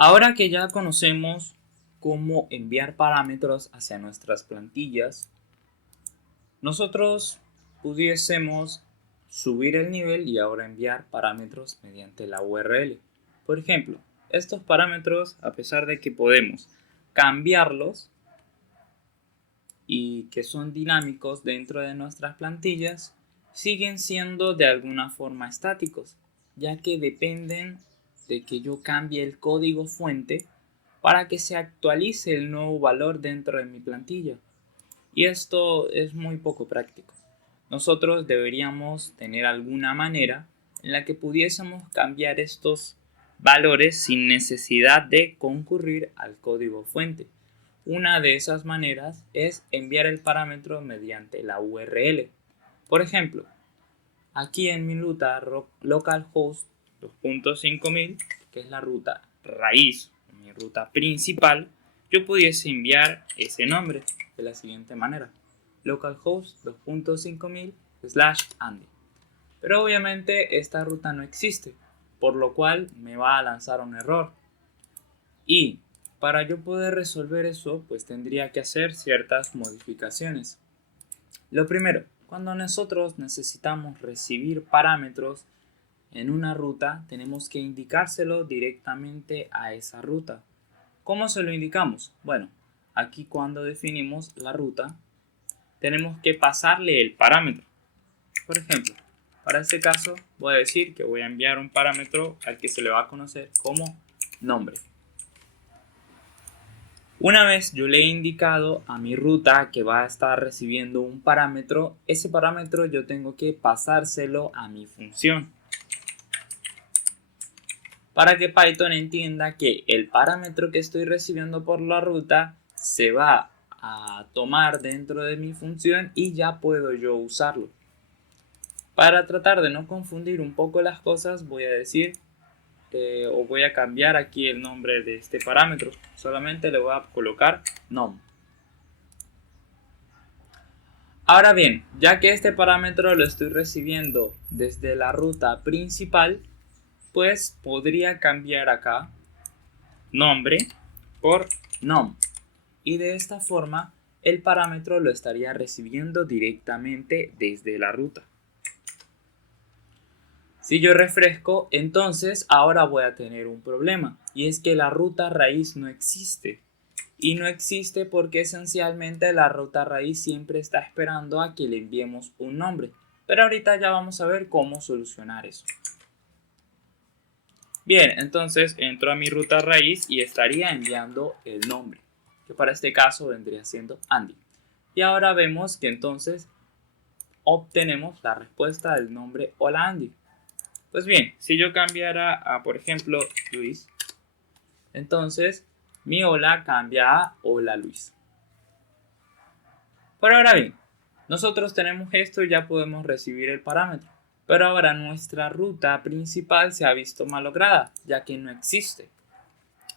Ahora que ya conocemos cómo enviar parámetros hacia nuestras plantillas, nosotros pudiésemos subir el nivel y ahora enviar parámetros mediante la URL. Por ejemplo, estos parámetros, a pesar de que podemos cambiarlos y que son dinámicos dentro de nuestras plantillas, siguen siendo de alguna forma estáticos, ya que dependen de que yo cambie el código fuente para que se actualice el nuevo valor dentro de mi plantilla. Y esto es muy poco práctico. Nosotros deberíamos tener alguna manera en la que pudiésemos cambiar estos valores sin necesidad de concurrir al código fuente. Una de esas maneras es enviar el parámetro mediante la URL. Por ejemplo, aquí en mi ruta localhost 2.5000, que es la ruta raíz, mi ruta principal, yo pudiese enviar ese nombre de la siguiente manera: localhost 2.5000/Andy. Pero obviamente esta ruta no existe, por lo cual me va a lanzar un error. Y para yo poder resolver eso, pues tendría que hacer ciertas modificaciones. Lo primero, cuando nosotros necesitamos recibir parámetros en una ruta, tenemos que indicárselo directamente a esa ruta. ¿Cómo se lo indicamos? Bueno, aquí cuando definimos la ruta, tenemos que pasarle el parámetro. Por ejemplo, para este caso voy a decir que voy a enviar un parámetro al que se le va a conocer como nombre. Una vez yo le he indicado a mi ruta que va a estar recibiendo un parámetro, ese parámetro yo tengo que pasárselo a mi función, para que Python entienda que el parámetro que estoy recibiendo por la ruta se va a tomar dentro de mi función y ya puedo yo usarlo. Para tratar de no confundir un poco las cosas, voy a decir o voy a cambiar aquí el nombre de este parámetro. Solamente le voy a colocar nom. Ahora bien, ya que este parámetro lo estoy recibiendo desde la ruta principal, pues podría cambiar acá nombre por nom. Y de esta forma el parámetro lo estaría recibiendo directamente desde la ruta. Si yo refresco, entonces ahora voy a tener un problema, y es que la ruta raíz no existe. Y no existe porque esencialmente la ruta raíz siempre está esperando a que le enviemos un nombre. Pero ahorita ya vamos a ver cómo solucionar eso. Bien, entonces entro a mi ruta raíz y estaría enviando el nombre, que para este caso vendría siendo Andy. Y ahora vemos que entonces obtenemos la respuesta del nombre hola Andy. Pues bien, si yo cambiara a, por ejemplo, Luis, entonces mi hola cambia a hola Luis. Pero ahora bien, nosotros tenemos esto y ya podemos recibir el parámetro. Pero ahora nuestra ruta principal se ha visto malograda, ya que no existe.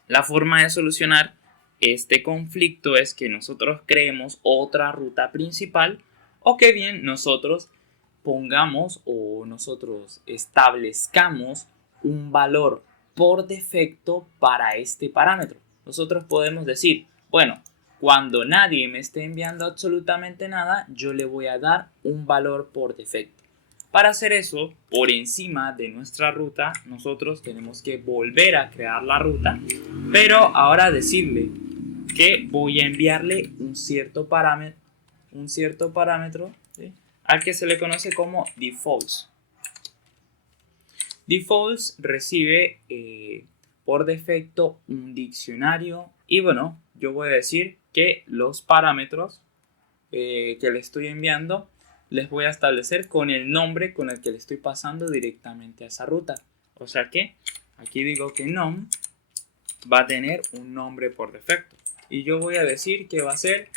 La forma de solucionar este conflicto es que nosotros creemos otra ruta principal, o que bien nosotros pongamos o nosotros establezcamos un valor por defecto para este parámetro. Nosotros podemos decir, bueno, cuando nadie me esté enviando absolutamente nada, yo le voy a dar un valor por defecto. Para hacer eso, por encima de nuestra ruta, nosotros tenemos que volver a crear la ruta, pero ahora decirle que voy a enviarle un cierto parámetro, ¿sí?, al que se le conoce como defaults. Defaults recibe por defecto un diccionario y bueno, yo voy a decir que los parámetros que le estoy enviando les voy a establecer con el nombre con el que le estoy pasando directamente a esa ruta. O sea que aquí digo que nom va a tener un nombre por defecto y yo voy a decir que va a ser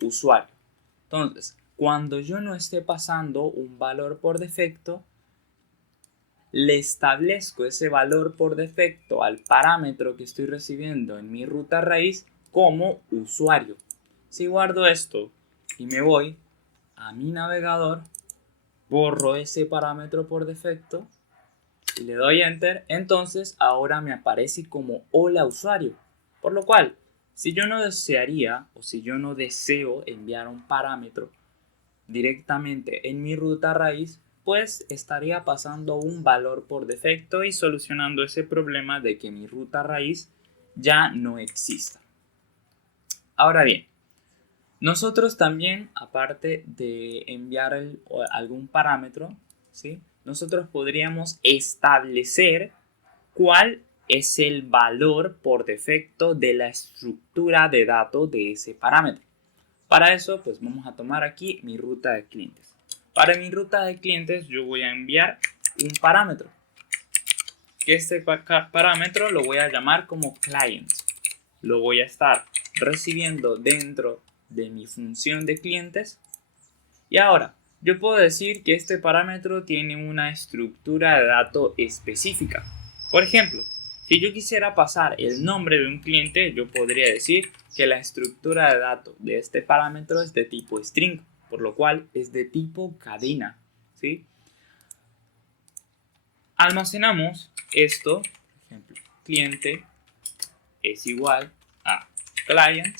usuario. Entonces, cuando yo no esté pasando un valor por defecto, le establezco ese valor por defecto al parámetro que estoy recibiendo en mi ruta raíz como usuario. Si guardo esto y me voy a mi navegador, borro ese parámetro por defecto, y le doy Enter, entonces ahora me aparece como hola usuario. Por lo cual, si yo no desearía o si yo no deseo enviar un parámetro directamente en mi ruta raíz, pues estaría pasando un valor por defecto y solucionando ese problema de que mi ruta raíz ya no exista. Ahora bien, nosotros también, aparte de enviar algún parámetro, ¿sí? Nosotros podríamos establecer cuál es el valor por defecto de la estructura de datos de ese parámetro. Para eso, pues vamos a tomar aquí mi ruta de clientes. Para mi ruta de clientes yo voy a enviar un parámetro. Que este parámetro lo voy a llamar como client. Lo voy a estar recibiendo dentro de mi función de clientes. Y ahora, yo puedo decir que este parámetro tiene una estructura de datos específica. Por ejemplo, si yo quisiera pasar el nombre de un cliente, yo podría decir que la estructura de datos de este parámetro es de tipo string, por lo cual es de tipo cadena, ¿sí? Almacenamos esto, por ejemplo, cliente es igual a client.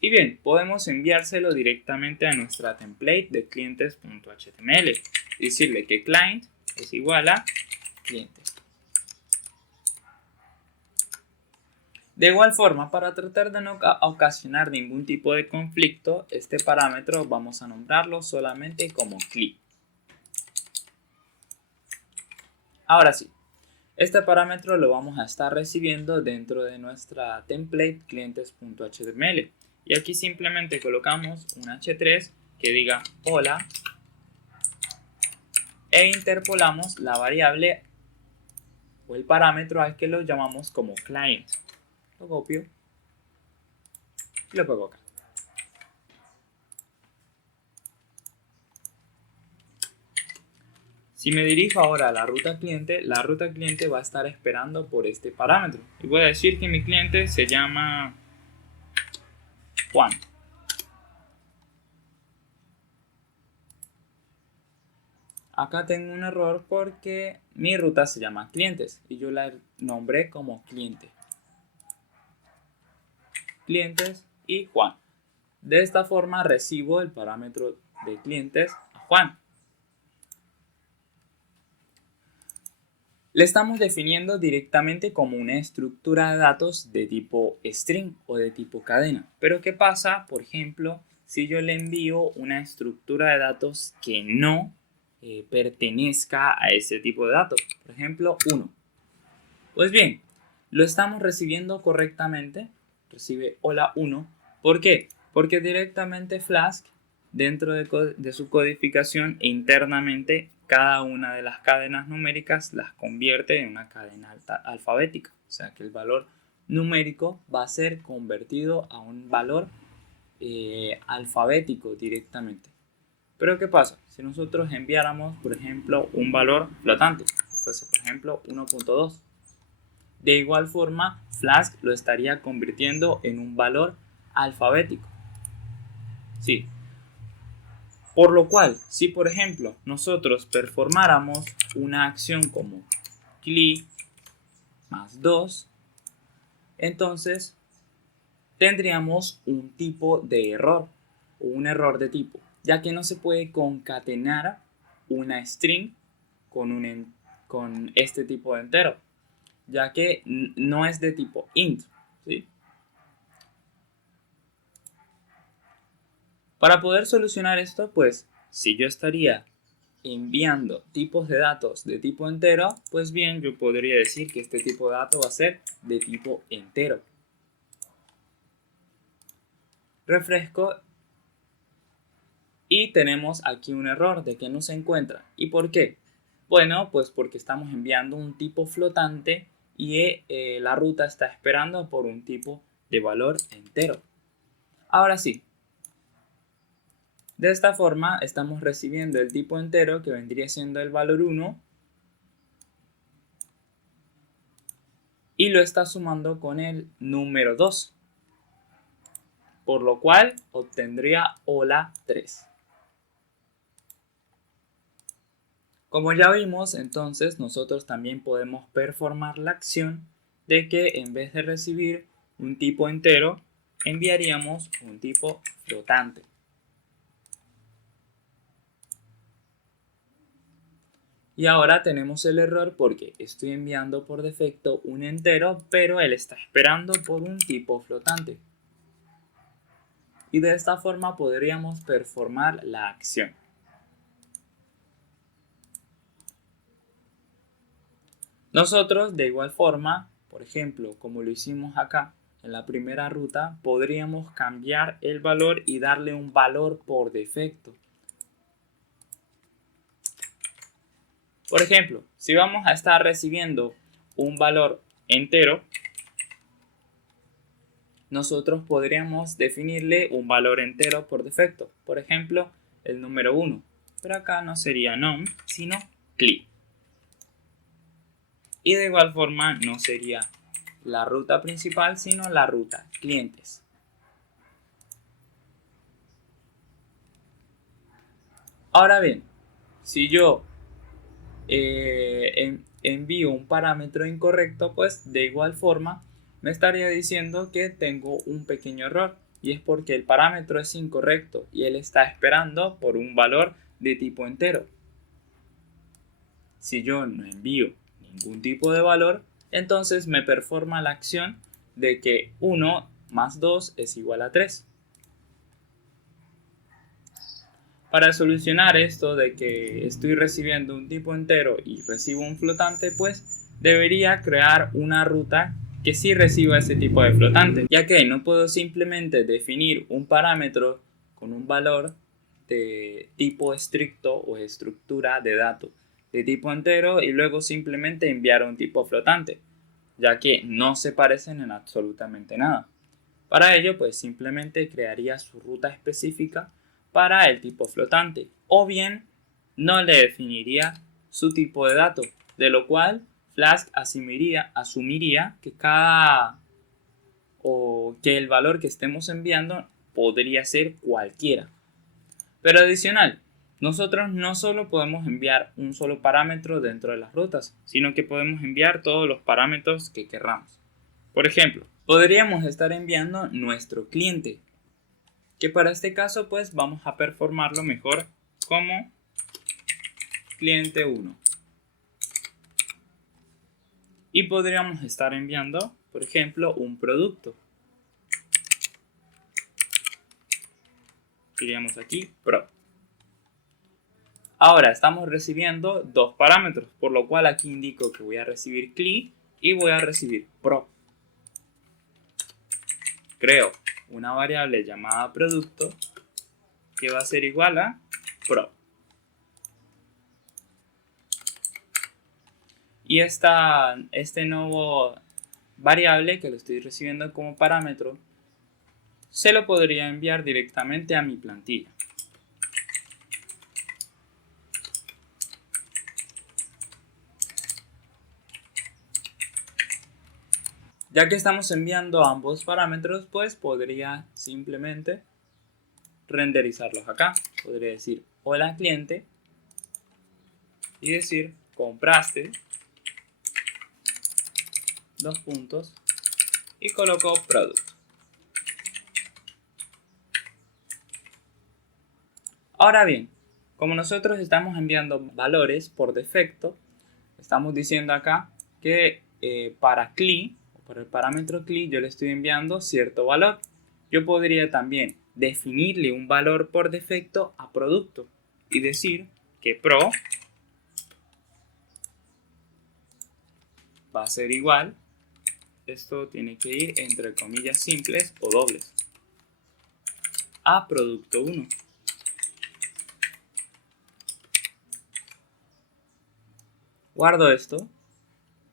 Y bien, podemos enviárselo directamente a nuestra template de clientes.html y decirle que client es igual a cliente. De igual forma, para tratar de no ocasionar ningún tipo de conflicto, este parámetro vamos a nombrarlo solamente como cli. Ahora sí, este parámetro lo vamos a estar recibiendo dentro de nuestra template clientes.html. Y aquí simplemente colocamos un h3 que diga hola e interpolamos la variable o el parámetro al que lo llamamos como client. Lo copio y lo pego acá. Si me dirijo ahora a la ruta cliente va a estar esperando por este parámetro. Y voy a decir que mi cliente se llama Juan. Acá tengo un error porque mi ruta se llama clientes y yo la nombré como cliente. Clientes y Juan. De esta forma recibo el parámetro de clientes a Juan. Le estamos definiendo directamente como una estructura de datos de tipo string o de tipo cadena. Pero ¿qué pasa, por ejemplo, si yo le envío una estructura de datos que no pertenezca a ese tipo de datos? Por ejemplo, 1. Pues bien, lo estamos recibiendo correctamente. Recibe hola 1. ¿Por qué? Porque directamente Flask, dentro de su codificación internamente, cada una de las cadenas numéricas las convierte en una cadena alfabética. O sea que el valor numérico va a ser convertido a un valor alfabético directamente. Pero ¿qué pasa? Si nosotros enviáramos, por ejemplo, un valor flotante, fuese por ejemplo 1.2, de igual forma Flask lo estaría convirtiendo en un valor alfabético. Sí. Por lo cual, si por ejemplo nosotros performáramos una acción como cli más 2, entonces tendríamos un tipo de error o un error de tipo, ya que no se puede concatenar una string con este tipo de entero, ya que no es de tipo int, ¿sí? Para poder solucionar esto, pues si yo estaría enviando tipos de datos de tipo entero, pues bien, yo podría decir que este tipo de datos va a ser de tipo entero. Refresco y tenemos aquí un error de que no se encuentra. ¿Y por qué? Bueno, pues porque estamos enviando un tipo flotante y la ruta está esperando por un tipo de valor entero. Ahora sí, de esta forma estamos recibiendo el tipo entero que vendría siendo el valor 1 y lo está sumando con el número 2, por lo cual obtendría hola 3. Como ya vimos, entonces nosotros también podemos performar la acción de que en vez de recibir un tipo entero, enviaríamos un tipo flotante. Y ahora tenemos el error porque estoy enviando por defecto un entero, pero él está esperando por un tipo flotante. Y de esta forma podríamos performar la acción. Nosotros, de igual forma, por ejemplo, como lo hicimos acá en la primera ruta, podríamos cambiar el valor y darle un valor por defecto. Por ejemplo, si vamos a estar recibiendo un valor entero, nosotros podríamos definirle un valor entero por defecto. Por ejemplo, el número 1. Pero acá no sería num, sino cli. Y de igual forma no sería la ruta principal, sino la ruta clientes. Ahora bien, si yo envío un parámetro incorrecto, pues de igual forma me estaría diciendo que tengo un pequeño error. Y es porque el parámetro es incorrecto y él está esperando por un valor de tipo entero. Si yo no envío ningún tipo de valor, entonces me performa la acción de que 1 más 2 es igual a 3. Para solucionar esto de que estoy recibiendo un tipo entero y recibo un flotante, pues debería crear una ruta que sí reciba ese tipo de flotante, ya que no puedo simplemente definir un parámetro con un valor de tipo estricto o estructura de datos de tipo entero y luego simplemente enviar un tipo flotante, ya que no se parecen en absolutamente nada. Para ello, pues simplemente crearía su ruta específica para el tipo flotante, o bien no le definiría su tipo de dato, de lo cual Flask asumiría que que el valor que estemos enviando podría ser cualquiera. Pero adicional, nosotros no solo podemos enviar un solo parámetro dentro de las rutas, sino que podemos enviar todos los parámetros que querramos. Por ejemplo, podríamos estar enviando nuestro cliente, que para este caso pues vamos a performarlo mejor como cliente 1. Y podríamos estar enviando, por ejemplo, un producto. Diríamos aquí pro. Ahora estamos recibiendo dos parámetros, por lo cual aquí indico que voy a recibir cli y voy a recibir pro. Creo una variable llamada producto que va a ser igual a pro. Y este nuevo variable que lo estoy recibiendo como parámetro se lo podría enviar directamente a mi plantilla. Ya que estamos enviando ambos parámetros, pues podría simplemente renderizarlos acá. Podría decir hola cliente y decir compraste, dos puntos, y coloco product. Ahora bien, como nosotros estamos enviando valores por defecto, estamos diciendo acá que para cli, o para el parámetro cli, yo le estoy enviando cierto valor. Yo podría también definirle un valor por defecto a producto y decir que pro va a ser igual, esto tiene que ir entre comillas simples o dobles, a producto 1. Guardo esto,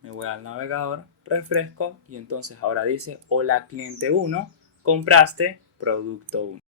me voy al navegador, refresco y entonces ahora dice hola cliente 1, compraste producto 1.